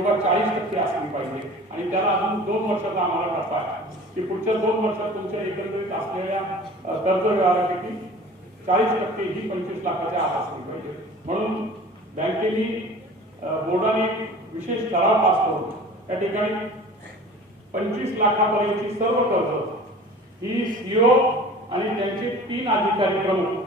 जवळपास चाळीस टक्के असली पाहिजे. आणि त्याला अजून दोन वर्षाचा आम्हाला टप्पा आहे. की पुढच्या दोन वर्षात तुमच्या एकंदरीत असलेल्या अ, कर्ज व्यवहारापैकी चाळीस टक्के ही पंचवीस लाखाच्या आत असली पाहिजे. म्हणून बँकेने बोर्डाने विशेष ठराव पास करून त्या ठिकाणी पंचवीस लाखापर्यंतची सर्व कर्ज ही सीओ आणि त्यांचे तीन अधिकारी प्रमुख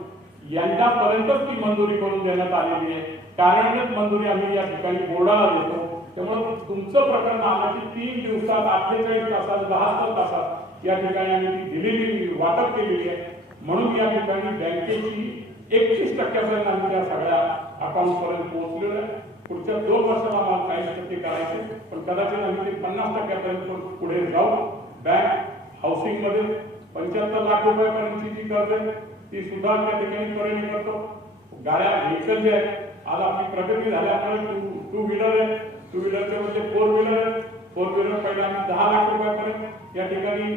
यांच्यापर्यंतच ती मंजुरी करून देण्यात आलेली आहे. कार्यान्वित मंजुरी आम्ही या ठिकाणी बोर्डाला देतो. त्यामुळे तुमचं प्रकरण आलं की तीन दिवसात अठ्ठेचाळीस तासात बहात्तर तासात या ठिकाणी आम्ही ती दिलेली वाटप केलेली आहे. म्हणून या ठिकाणी बँकेची एकतीस टक्क्यापर्यंत आम्ही त्या सगळ्या अकाउंटपर्यंत पोहोचलेलं आहे. पुढच्या दोन वर्षाला आम्हाला काही टक्के करायचे पण कदाचित आम्ही ते पन्नास टक्क्यापर्यंत पुढे जाऊ. बँक हाऊसिंगमध्ये पंच्याहत्तर लाख रुपयापर्यंतची जी कर्ज आहे ती सुद्धा त्या ठिकाणी त्वरेने करतो. गाड्या व्हेकल जे आहे आज आपली प्रगती झाल्यामुळे टू टू व्हीलर आहे. टू व्हीलरचे म्हणजे फोर व्हीलर फोर व्हीलर पहिला आम्ही दहा लाख रुपयापर्यंत या ठिकाणी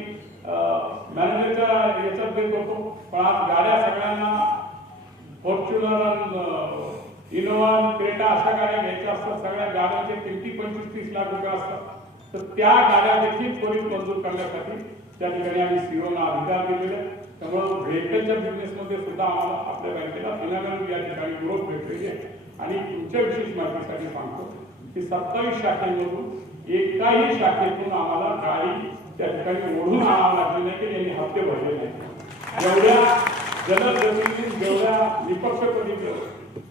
मॅनेजरच्या याच्यात बिल करतो. पण आज गाड्या सगळ्यांना फॉर्च्युनर इनोवा क्रेटा अशा गाड्या घ्यायच्या असतात. सगळ्या गाड्यांचे किमती पंचवीस तीस लाख रुपये असतात. तर त्या गाड्या देखील त्वरित मंजूर करण्यासाठी त्या ठिकाणी आम्ही सीओला अधिकार दिलेले त्यामुळं व्हेकलच्या बिझनेसमध्ये सुद्धा आम्हाला आपल्या बँकेला फिनामेंट या ठिकाणी ग्रोथ भेटलेली आहे. आणि तुमच्या विशेष माहितीसाठी सांगतो की सत्तावीस शाखेमधून एकाही शाखेतून आम्हाला गाडी त्या ठिकाणी ओढून आणावं लागली नाही की त्यांनी हप्ते भरले नाही. एवढ्या जलद जेवढ्या निपक्ष पद्धतीने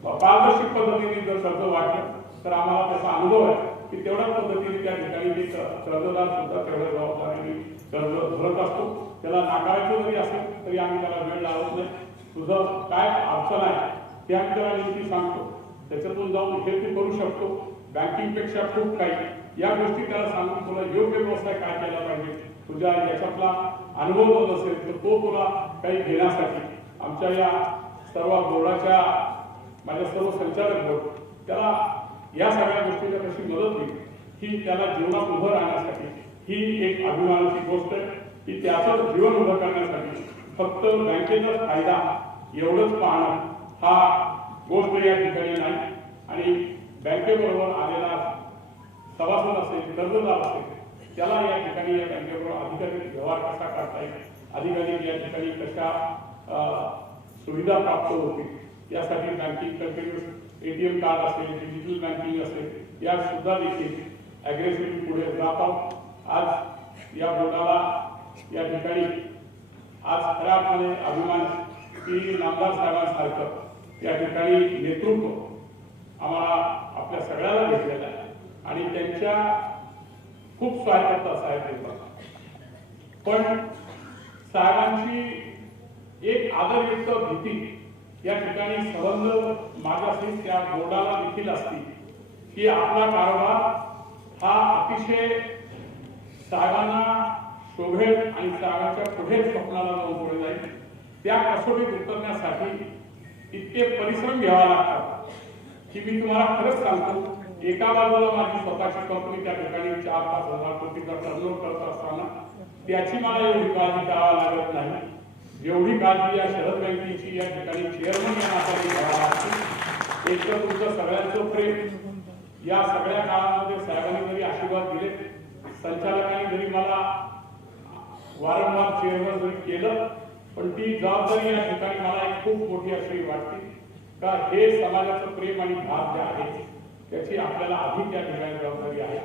पारदर्शक पद्धतीने जर कर्ज वाटलं तर आम्हाला त्याचा अनुभव आहे की तेवढ्या पद्धतीने त्या ठिकाणी मी कर्जदार सुद्धा तेवढ्या जबाबदारीने कर्ज भरत असतो. त्याला नाकारायचं जरी असेल तरी आम्ही त्याला वेळ लावत नाही. तुझं काय अडचण आहे त्या ठिकाणी सांगतो. त्याच्यातून जाऊन हे तू करू शकतो. बँकिंगपेक्षा खूप काही. या गोष्टी त्याला सांगून तुला योग्य व्यवसाय काय केला पाहिजे? तुझ्या याच्यातला अनुभव होत असेल तर तो तुला काही घेण्यासाठी. आमच्या या सर्व बोर्डाच्या माझ्या सर्व संचालक बोर्ड त्याला या सगळ्या गोष्टीला कशी मदत होईल? ही त्याला जीवनात उभं राहण्यासाठी ही एक अभिमानाची गोष्ट आहे. की त्याचं जीवन उभं करण्यासाठी फक्त बँकेचा फायदा एवढंच पाहणं हा गोष्ट या ठिकाणी नाही. आणि बँकेबरोबर आलेला सभासद असेल कर्जदार अधिकाधिक व्यवहार कसा करता येईल? अधिकाधिक कशा सुविधा प्राप्त continuous ATM card digital banking असेल, या आज या या ठिकाणी, आज अर्थाने अभिमान नामदार साहेबांसारखं या नेतृत्व आम्हाला खूप स्वागत साहेब देतात पण साहेबांची एक आदरयुक्त भीती या ठिकाणी संबंध माझ्याशी त्या बोर्डाला देखील असती. की आपला कारभार हा अतिशय साहेबांना शोभेल आणि साहेबांच्या पुढे स्वप्नाला जाऊन पुढे जाईल. त्या कसोटीत उतरण्यासाठी इतके परिश्रम घ्यावा लागतात. की मी तुम्हाला खरंच सांगतो एका बाजूला माझी स्वतःची कंपनी त्या ठिकाणी चार पाच हजार कोटीचा टर्नओव्हर करत असताना त्याची मला एवढी काळजी करावी लागत नाही. एवढी काळजी या शरद बँकेची या ठिकाणी चेअरमन या नात्याने घ्यावा लागते. एक तर तुमचं सगळ्यांचं प्रेम. या सगळ्या काळामध्ये साहेबांनी जरी आशीर्वाद दिले संचालकांनी जरी मला वारंवार चेअरमन जरी केलं पण ती जबाबदारी या ठिकाणी मला एक खूप मोठी अशी वाटते का हे समाजाचं प्रेम आणि भाग जे आहे. त्याची आपल्याला अधिक त्या ठिकाणी जबाबदारी आहे.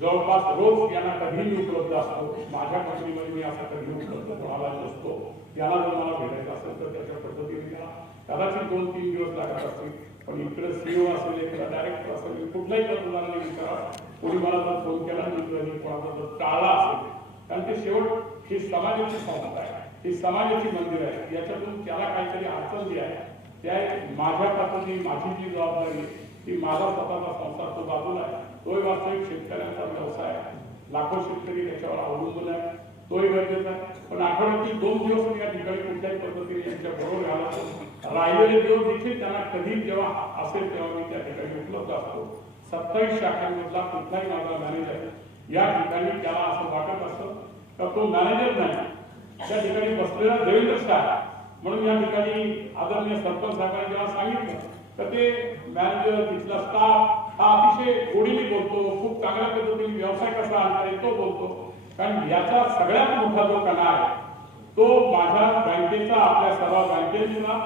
जवळपास रोज यांना कधीही उपलब्ध असतो माझ्या कंपनीमध्ये मी असा कधी उपलब्ध कोणाला नसतो. त्याला जर मला भेटायचं असेल तर त्याच्या पद्धतीने त्याला कदाचित दोन तीन दिवस लागत असतील. पण इकडे सीओ असेल किंवा डायरेक्टर असेल कुठलाही कर्जदार विचारा कोणी मला जर फोन केला मी कोणाचा जर टाळला असेल कारण ते शेवट ही समाजाची संस्था आहे. ही समाजाची मंदिर आहे. याच्यातून त्याला काहीतरी अडचण जी आहे त्या माझ्या पद्धती माझी जी जबाबदारी की माझा स्वतःचा संसार तो बाजूला आहे. तोही वास्तविक शेतकऱ्यांचा व्यवसाय आहे. लाखो शेतकरी त्याच्यावर अवलंबून आहे. तोही गरजेचा आहे. पण आठवड्यातील दोन दिवस मी या ठिकाणी कुठल्याही पद्धतीने त्यांच्या बरोबर घालतो राहिलेले दिवस देखील त्यांना कधी जेव्हा असेल तेव्हा मी त्या ठिकाणी उपलब्ध असतो. सत्तावीस शाखांमधला कुठलाही माझा मॅनेजर या ठिकाणी त्याला असं वाटत असतं का तो मॅनेजर नाही. त्या ठिकाणी बसलेला देवेंद्र शाह म्हणून या ठिकाणी आदरणीय सरपंच साहेबांनी जेव्हा सांगितलं तर ते मॅनेजर तिथला स्टाफ हा अतिशय गोडीने बोलतो खूप चांगल्या पद्धतीने व्यवसाय कसा आणणार आहे तो बोलतो. कारण याचा सगळ्यात मोठा जो कला आहे तो माझ्या बँकेचा आपल्या सर्व बँकेचा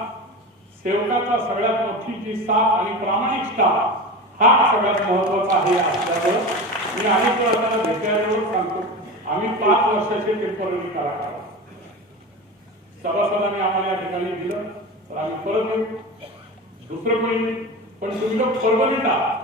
सेवकाचा सगळ्यात मोठी जी साथ आणि प्रामाणिक स्टाफ हा सगळ्यात महत्त्वाचा आहे असल्यामुळं मी अनेक वेळा भेटल्यावर सांगतो आम्ही पाच वर्षाचे टेंपररी करा सभासदांनी आम्हाला या ठिकाणी दिलं तर आम्ही परत येऊ. दुसरं कोणी पण तुम्ही लोक परमनंट आहात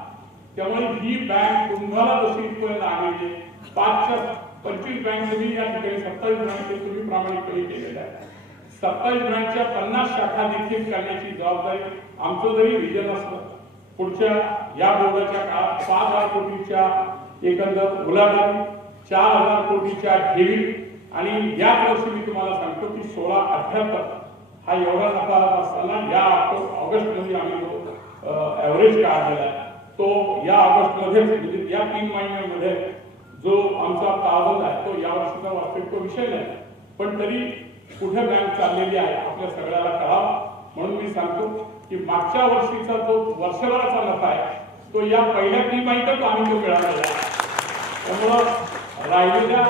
त्यामुळे ही बँक तुम्हाला जशी इथपर्यंत आणली पाचशे पंचवीस बँक तुम्ही या ठिकाणी सत्तावीस ब्रँच तुम्ही प्रामाणिकपणे केलेल्या आहे. सत्तावीस जणांच्या पन्नास शाखा देखील करण्याची जबाबदारी आमचं जरी विजन असलं पुढच्या या बोर्डाच्या काळात पाच हजार कोटीच्या एकंदर उलाढाली चार हजार कोटीच्या ठेवी आणि याच वर्षी मी तुम्हाला सांगतो की सोळा अठ्याहत्तर हा एवढा नफा असताना या ऑगस्टमध्ये आम्ही जो ऍव्हरेज काढलेला आहे तो या ऑगस्ट मध्येच म्हणजे या तीन महिन्यामध्ये जो आमचा कालावध आहे तो या वर्षीचा वास्तविक तो विषय नाही. पण तरी कुठे बँक चाललेली आहे आपल्या सगळ्याला कळावा. म्हणून मी सांगतो की मागच्या वर्षीचा जो वर्षभराचा नफा आहे तो या पहिल्या तीन महिन्यात आम्ही तो मिळालेला आहे. त्यामुळं राहिलेल्या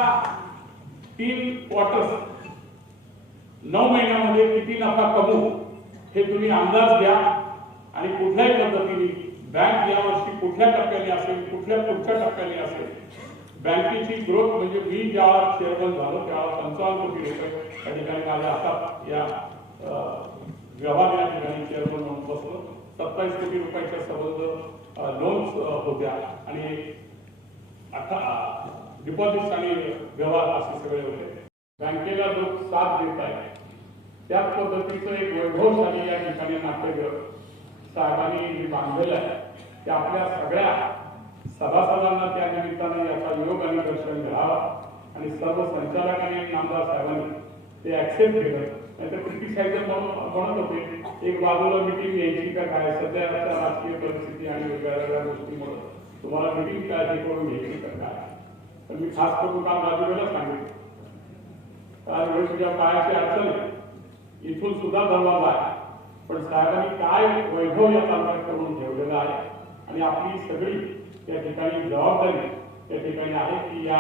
तीन क्वार्टर्स नऊ महिन्यामध्ये किती नफा कमवू हे तुम्ही अंदाज घ्या. आणि कुठल्याही पद्धतीने बँक यावर्षी कुठल्या टप्प्याने असेल कुठल्या पुढच्या टप्प्याने असेल बँकेची ग्रोथ म्हणजे मी ज्या चेअरमन झालो त्यावेळेला पंचावन्न कोटी रुपये त्या ठिकाणी माझ्या हातात या व्यवहार या ठिकाणी चेअरमन म्हणून बसलो. सत्तावीस कोटी रुपयाच्या संबंध लोन्स होत्या. आणि डिपॉझिट्स आणि व्यवहार असे सगळे होते. बँकेला लोक साथ देत आहे त्याच पद्धतीचं एक वैभवशाली या ठिकाणी नाट्यगृह साहेबांनी जे बांधलेलं आहे ते आपल्या सगळ्या सभासदांना त्या निमित्तानं याचा योग आणि दर्शन घ्यावा आणि सर्व संचालकांनी नामदार साहेबांनी ते ऍक्सेप्ट केलं. नाहीतर ब्रिटिश म्हणून म्हणत होते एक बाजूला मिटिंग घ्यायची का काय? सध्याच्या राजकीय परिस्थिती आणि वेगळ्या वेगळ्या गोष्टीमुळे तुम्हाला मिटिंग काय करून घ्यायची का काय? तर मी खास करून काम राजूला सांगितलं. कारण वेळ तुझ्या पायाची अडचण आहे इथून सुद्धा दरवाजा आहे. पण साहेबांनी काय वैभव या तालुक्यात करून ठेवलेलं आहे? आणि आपली सगळी त्या ठिकाणी जबाबदारी त्या ठिकाणी आहे की या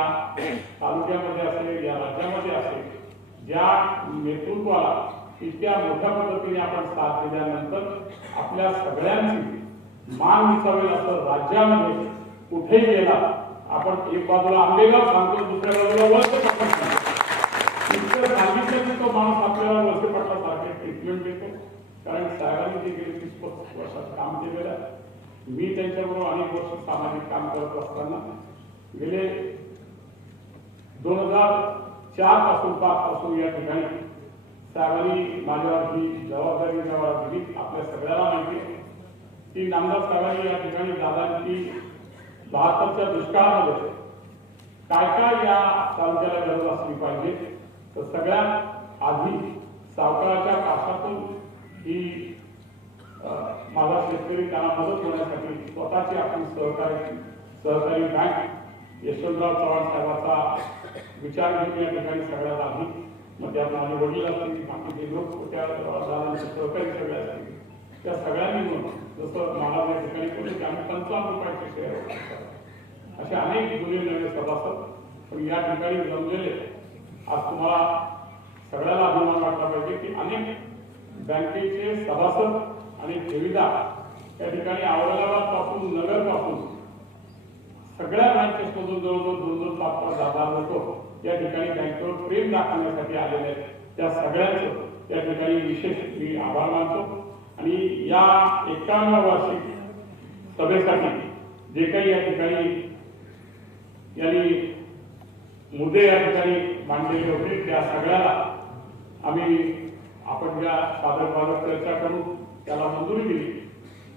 तालुक्यामध्ये असेल या राज्यामध्ये असेल ज्या नेतृत्वाला इतक्या मोठ्या पद्धतीने आपण साथ दिल्यानंतर आपल्या सगळ्यांची मान विचारेल असं राज्यामध्ये कुठे गेला आपण एक बाजूला आंबेगाव सांगतो दुसऱ्या बाजूला वळसे पटकन सांगितलं की तो माणूस आपल्याला वळसे पटलासारखे ट्रीटमेंट देतो. कारण साहेबांनी जे गेले तीस पस्तीस वर्षात काम केलेलं आहे. मी त्यांच्याबरोबर अनेक वर्ष सामाजिक काम करत असताना गेले दोन हजार चारपासून पाच पासून या ठिकाणी साहेबांनी माझ्यावर ही जबाबदारी जेव्हा दिली. आपल्या सगळ्याला माहिती आहे. की नामदार साहेबांनी या ठिकाणी दादांची बहात्तरच्या दुष्काळामध्ये काय काय या तालुक्याला गरज असली पाहिजे? तर सगळ्यात आधी सावकाराच्या काशातून ही माझा शेतकरी त्यांना मदत होण्यासाठी स्वतःची आपली सहकारी सहकारी बँक यशवंतराव चव्हाण साहेबाचा विचार घेऊन या ठिकाणी सगळ्यात आधी. मग त्यात माझे वडील असतील बाकीचे लोक त्या सहकारी सगळे असतील त्या सगळ्यांनी मिळून जसं मला या ठिकाणी कोणी की आम्ही पंचावन्न रुपयाचे शेअर असे अनेक जुने नवे सभासद पण या ठिकाणी जमलेले आज तुम्हाला सगळ्याला अभिमान वाटला पाहिजे की अनेक बँकेचे सभासद आणि ठेवीदार या ठिकाणी औरंगाबादपासून नगरपासून सगळ्या ब्रांचेस मधून जवळजवळ दोन दोन पाच पाच हजार लोक या ठिकाणी बँकेवर प्रेम दाखवण्यासाठी आलेले आहेत. त्या सगळ्यांचं त्या ठिकाणी विशेष मी आभार मानतो. आणि या एकावन्न वार्षिक सभेसाठी जे काही या ठिकाणी यांनी मुद्दे या ठिकाणी मांडलेले होते त्या सगळ्याला आम्ही आपण ज्या सादर चर्चा करून त्याला मंजुरी दिली.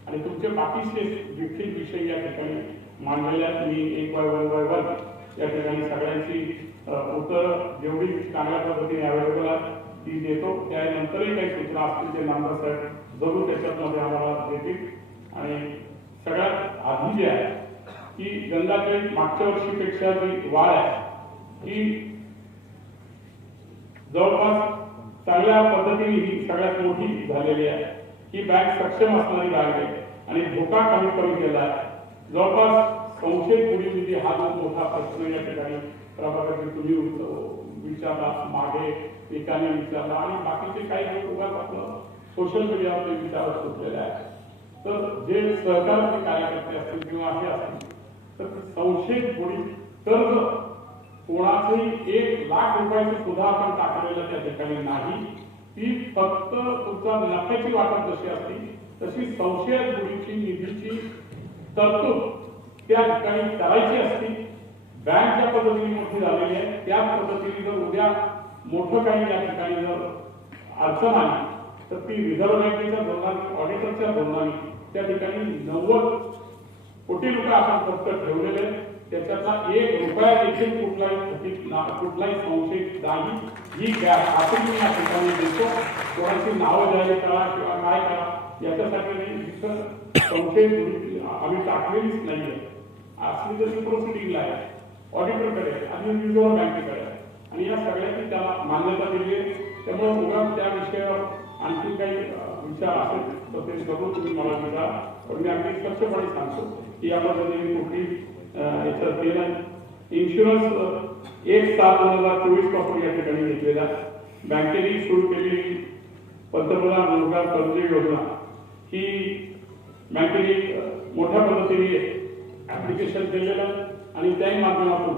आणि तुमचे बाकीचे देखील विषय या ठिकाणी मांडलेल्या मी एक बाय वन बाय वन या ठिकाणी सगळ्यांची उत्तर जेवढी चांगल्या पद्धतीने अवेलेबल आहेत ती देतो. त्यानंतरही काही सूचना असतील ते नामदार साहेब जरूर त्याच्यामध्ये आम्हाला देतील. आणि सगळ्यात आधी जे आहे की गंगाजळी मागच्या वर्षीपेक्षा जी वाढ आहे ती जवळपास चांगल्या पद्धतीने ही सगळ्यात मोठी झालेली आहे. ही बँक सक्षम असणारी बँक आहे आणि धोका कमी कमी केला आहे. जवळपास संशय पुढील हा जो मोठा प्रश्न या ठिकाणी प्रभाकर तुम्ही विचारला मागे एकाने विचारला आणि बाकीचे काही लोक उगाच आपलं सोशल मीडियावरती विचार सुटलेले आहेत. तर जे सहकाराचे कार्यकर्ते असतील किंवा हे असतील तर संशय पुढील कर्ज कोणाचंही एक लाख रुपयाचं सुद्धा आपण टाकलेलं त्या ठिकाणी नाही. ती फक्त तुमचा नफ्याची वाटप जशी असती तशी संशय मुलीची निधीची तरतूद त्या ठिकाणी करायची असती. बँक ज्या पद्धतीने मोठी झालेली आहे. त्या पद्धतीने जर उद्या मोठं काही या ठिकाणी जर अडचण आली तर ती रिझर्व्ह बँकेच्या धोरणाने ऑडिटरच्या धोरणाने त्या ठिकाणी नव्वद कोटी रुपये आपण फक्त ठेवलेले आहेत. त्याच्यातला एक रुपया देखील कुठलाही थकीत कुठलाही संशयित नाही. ही गॅ आपण मी या ठिकाणी देतो. कोणाची नावं द्यावी करा किंवा काय करा याच्यासाठी नाही संशय आम्ही टाकलेलीच नाहीये. असली तरी प्रोसिडिंगला आहे ऑडिटरकडे आणि रिझर्व्ह बँकेकडे आहे. आणि या सगळ्याची त्याला मान्यता दिली आहे त्यामुळे उगाच त्या विषयावर आणखी काही विचार असेल तर ते जरूर तुम्ही मला विचारा पण मी अगदी स्पष्टपणे सांगतो की या पद्धतीने कुठली अं, याच्यात हे इन्शुरन्स एक सात दोन हजार चोवीसपासून या ठिकाणी घेतलेला. बँकेने सुरू केलेली पंतप्रधान रोजगार कर्ज योजना. ही बँकेने मोठ्या पद्धतीने ऍप्लिकेशन केलेलं आणि त्याही माध्यमातून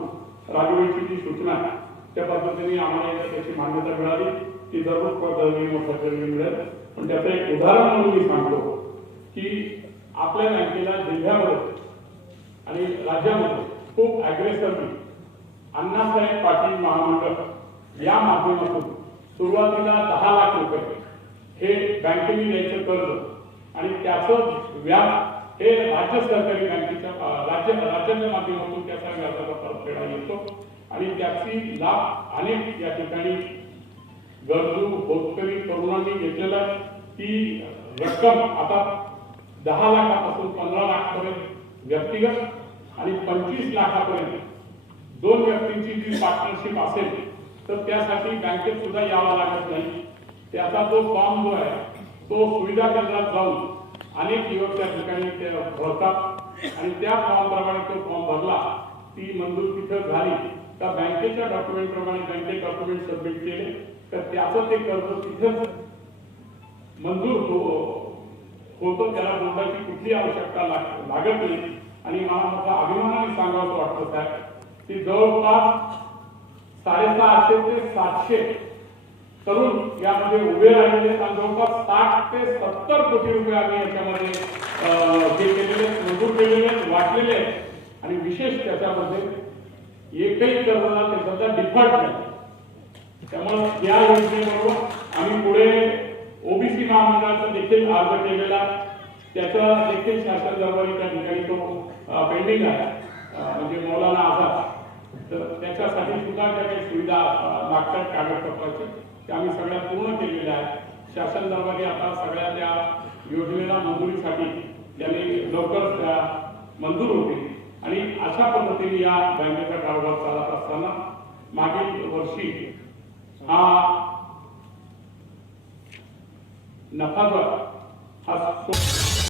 राजवटीची जी सूचना आहे त्या पद्धतीने आम्हाला त्याची मान्यता मिळाली. ती दररोज पद्धतीने मोठ्या मिळेल. पण त्याचं एक उदाहरण म्हणून मी सांगतो की आपल्या बँकेला जिल्ह्यामध्ये आणि राज्यामध्ये खूप अग्रेसरली अण्णासाहेब पाटील महामंडळ या माध्यमातून सुरुवातीला दहा लाख रुपये हे बँकेने द्यायचं कर्ज आणि त्याचं व्याज हे राज्य सरकारी बँकेच्या राज्य राज्याच्या माध्यमातून त्याचा व्याजाचा परतफेडा येतो. आणि त्याची लाभ अनेक या ठिकाणी गरजू होतकरी तरुणांनी घेतलेला ती रक्कम आता दहा लाखापासून पंधरा लाखपर्यंत व्यक्तिगत आणि पंचवीस लाखापर्यंत दोन व्यक्तींची जी पार्टनरशिप असेल तर त्यासाठी बँकेत सुद्धा यावा लागत नाही. त्याचा जो फॉर्म जो आहे तो सुविधा केंद्रात जाऊन अनेक युवक त्या ठिकाणी ते भरतात. आणि त्या फॉर्म प्रमाणे तो फॉर्म भरला ती मंजूर तिथं झाली तर बँकेच्या डॉक्युमेंट प्रमाणे बँकेत डॉक्युमेंट सबमिट केले. तर त्याचं ते कर्ज तिथेच मंजूर हो- होतो त्याला बोर्डाची कुठली आवश्यकता लाग- लागत नाही. आणि मला मोठा अभिमानाने सांगावं वाटतं साहेब. की जवळपास साडेसहाशे ते सातशे तरुण यामध्ये उभे राहिलेले आहेत. आणि जवळपास साठ ते सत्तर कोटी रुपये आम्ही याच्यामध्ये अं, हे केलेले मंजूर केलेले आहेत, वाटलेले आहेत. आणि विशेष त्याच्यामध्ये एकही कर्जदार त्याचा डिफॉल्ट नाही. त्यामुळे या योजनेबरोबर आम्ही पुढे ओबीसी महामंडळाचा देखील अर्ज केलेला त्याचा देखील शासन दरबारी त्या ठिकाणी तो पेंडिंग आहे. म्हणजे मौलाना आझाद. तर त्याच्यासाठी सुद्धा ज्या काही सुविधा लागतात कागदपत्राच्या त्या आम्ही सगळ्या पूर्ण केलेल्या आहेत. शासन दरबारी आता सगळ्या त्या योजनेला मंजुरीसाठी त्यांनी लवकर त्या मंजूर होतील. आणि अशा पद्धतीने या बँकेचा कारभार चालत असताना मागील वर्षी हा नफा जो आहे, हा सो-